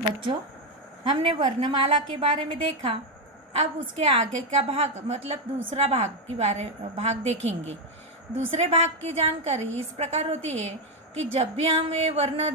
बच्चों, हमने वर्णमाला के बारे में देखा। अब उसके आगे का भाग मतलब दूसरा भाग देखेंगे। दूसरे भाग की जानकारी इस प्रकार होती है कि जब भी हम ये वर्ण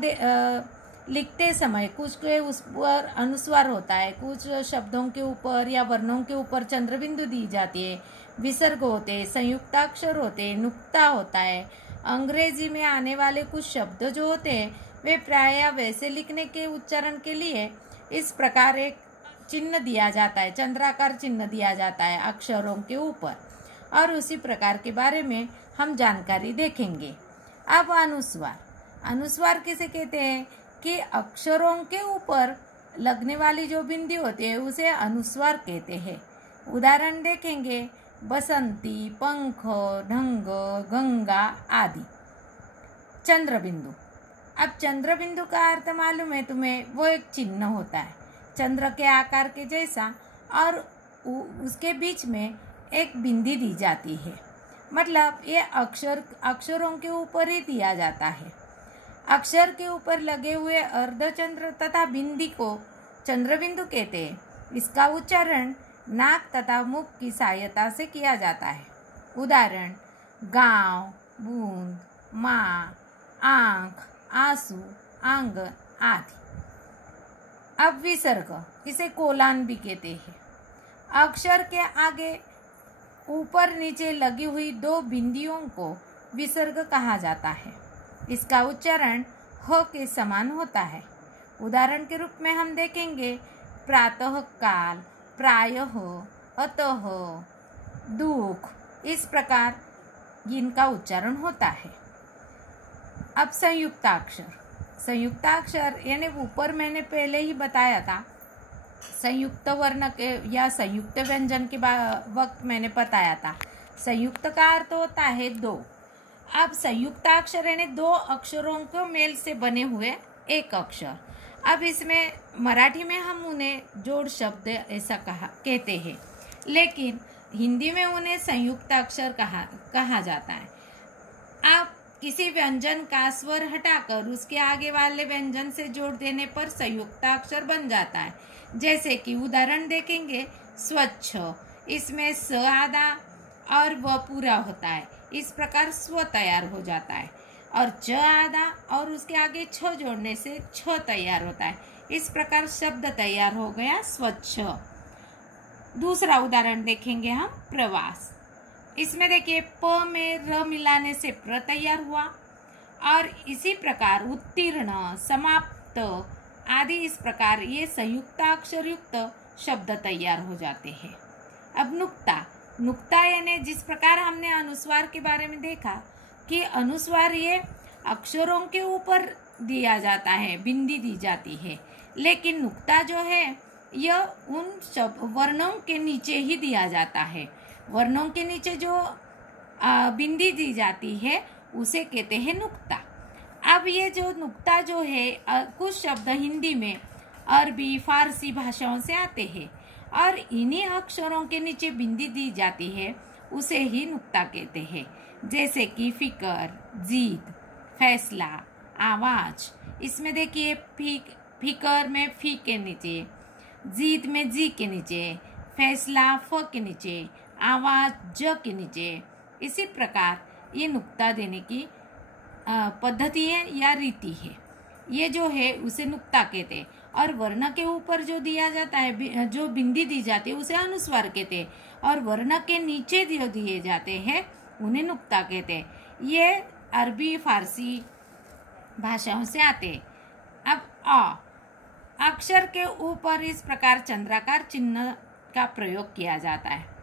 लिखते समय कुछ के उस पर अनुस्वार होता है, कुछ शब्दों के ऊपर या वर्णों के ऊपर चंद्रबिंदु दी जाती है, विसर्ग होते हैं, संयुक्ताक्षर होते हैं, नुक्ता होता है। अंग्रेजी में आने वाले कुछ शब्द जो होते हैं वे प्रायः वैसे लिखने के उच्चारण के लिए इस प्रकार एक चिन्ह दिया जाता है, चंद्राकार चिन्ह दिया जाता है अक्षरों के ऊपर, और उसी प्रकार के बारे में हम जानकारी देखेंगे। अब अनुस्वार किसे कहते हैं कि अक्षरों के ऊपर लगने वाली जो बिंदी होती है उसे अनुस्वार कहते हैं। उदाहरण देखेंगे, बसंती, पंख, ढंग, गंगा आदि। चंद्रबिंदु। अब चंद्रबिंदु का अर्थ मालूम है तुम्हें? वो एक चिन्ह होता है चंद्र के आकार के जैसा, और उसके बीच में एक बिंदी दी जाती है। मतलब ये अक्षरों के ऊपर ही दिया जाता है। अक्षर के ऊपर लगे हुए अर्धचंद्र तथा बिंदी को चंद्रबिंदु कहते हैं। इसका उच्चारण नाक तथा मुख की सहायता से किया जाता है। उदाहरण, गांव, बूंद, माँ, आँख, आंसू, आंगन आदि। अब विसर्ग, इसे कोलान भी कहते हैं। अक्षर के आगे ऊपर नीचे लगी हुई दो बिंदियों को विसर्ग कहा जाता है। इसका उच्चारण ह के समान होता है। उदाहरण के रूप में हम देखेंगे, प्रातः काल, प्रायः, अतः, दुख। इस प्रकार इनका उच्चारण होता है। अब संयुक्ताक्षर यानी ऊपर मैंने पहले ही बताया था, संयुक्त वर्ण के या संयुक्त व्यंजन के वक्त मैंने बताया था। संयुक्त का अर्थ होता है दो। अब संयुक्ताक्षर यानी दो अक्षरों को मेल से बने हुए एक अक्षर। अब इसमें मराठी में हम उन्हें जोड़ शब्द ऐसा कहते हैं, लेकिन हिंदी में उन्हें संयुक्ताक्षर कहा जाता है। आप किसी व्यंजन का स्वर हटाकर उसके आगे वाले व्यंजन से जोड़ देने पर संयुक्ताक्षर बन जाता है। जैसे कि उदाहरण देखेंगे, स्वच्छ, इसमें स आधा और व पूरा होता है। इस प्रकार स्व तैयार हो जाता है, और च आधा और उसके आगे छ जोड़ने से छ तैयार होता है। इस प्रकार शब्द तैयार हो गया स्वच्छ। दूसरा उदाहरण देखेंगे हम, प्रवास। इसमें देखिए, प में र मिलाने से प्र तैयार हुआ, और इसी प्रकार उत्तीर्ण, समाप्त आदि इस प्रकार ये संयुक्ताक्षर युक्त शब्द तैयार हो जाते हैं। अब नुक्ता यानी जिस प्रकार हमने अनुस्वार के बारे में देखा कि अनुस्वार ये अक्षरों के ऊपर दिया जाता है, बिंदी दी जाती है, लेकिन नुक्ता जो है यह उन वर्णों के नीचे ही दिया जाता है। वर्णों के नीचे जो बिंदी दी जाती है उसे कहते हैं नुक्ता। अब ये जो नुक्ता जो है कुछ शब्द हिंदी में अरबी, फारसी भाषाओं से आते हैं, और इन्हीं अक्षरों के नीचे बिंदी दी जाती है, उसे ही नुक्ता कहते हैं। जैसे कि फिकर, जीत, फैसला, आवाज। इसमें देखिए, फिकर में फी के नीचे, जीत में जी के नीचे, फैसला फ के नीचे, आवाज ज के नीचे। इसी प्रकार ये नुक्ता देने की पद्धति है या रीति है। ये जो है उसे नुक्ता कहते हैं। और वर्ण के ऊपर जो दिया जाता है, जो बिंदी दी जाती है, उसे अनुस्वार कहते हैं, और वर्ण के नीचे जो दिए जाते हैं उन्हें नुक्ता कहते हैं। ये अरबी, फारसी भाषाओं से आते हैं। अब अक्षर के ऊपर इस प्रकार चंद्राकार चिन्ह का प्रयोग किया जाता है।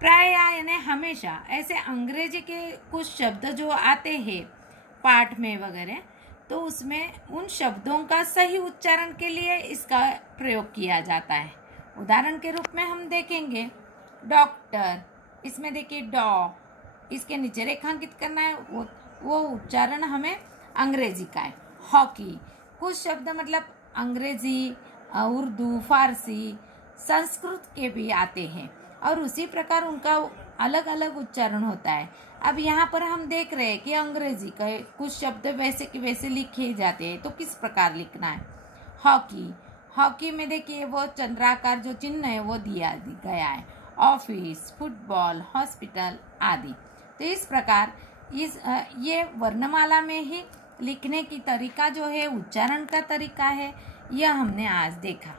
प्राय यानी हमेशा ऐसे अंग्रेजी के कुछ शब्द जो आते हैं पाठ में वगैरह, तो उसमें उन शब्दों का सही उच्चारण के लिए इसका प्रयोग किया जाता है। उदाहरण के रूप में हम देखेंगे, डॉक्टर। इसमें देखिए डॉ, इसके नीचे रेखांकित करना है, वो उच्चारण हमें अंग्रेजी का है। हॉकी, कुछ शब्द मतलब अंग्रेजी, उर्दू, फारसी, संस्कृत के भी आते हैं, और उसी प्रकार उनका अलग अलग उच्चारण होता है। अब यहाँ पर हम देख रहे हैं कि अंग्रेजी के कुछ शब्द वैसे के वैसे लिखे जाते हैं, तो किस प्रकार लिखना है। हॉकी, हॉकी में देखिए वो चंद्राकार जो चिन्ह है वो दिया गया है। ऑफिस, फुटबॉल, हॉस्पिटल आदि। तो इस प्रकार ये वर्णमाला में ही लिखने की तरीका जो है, उच्चारण का तरीका है, यह हमने आज देखा।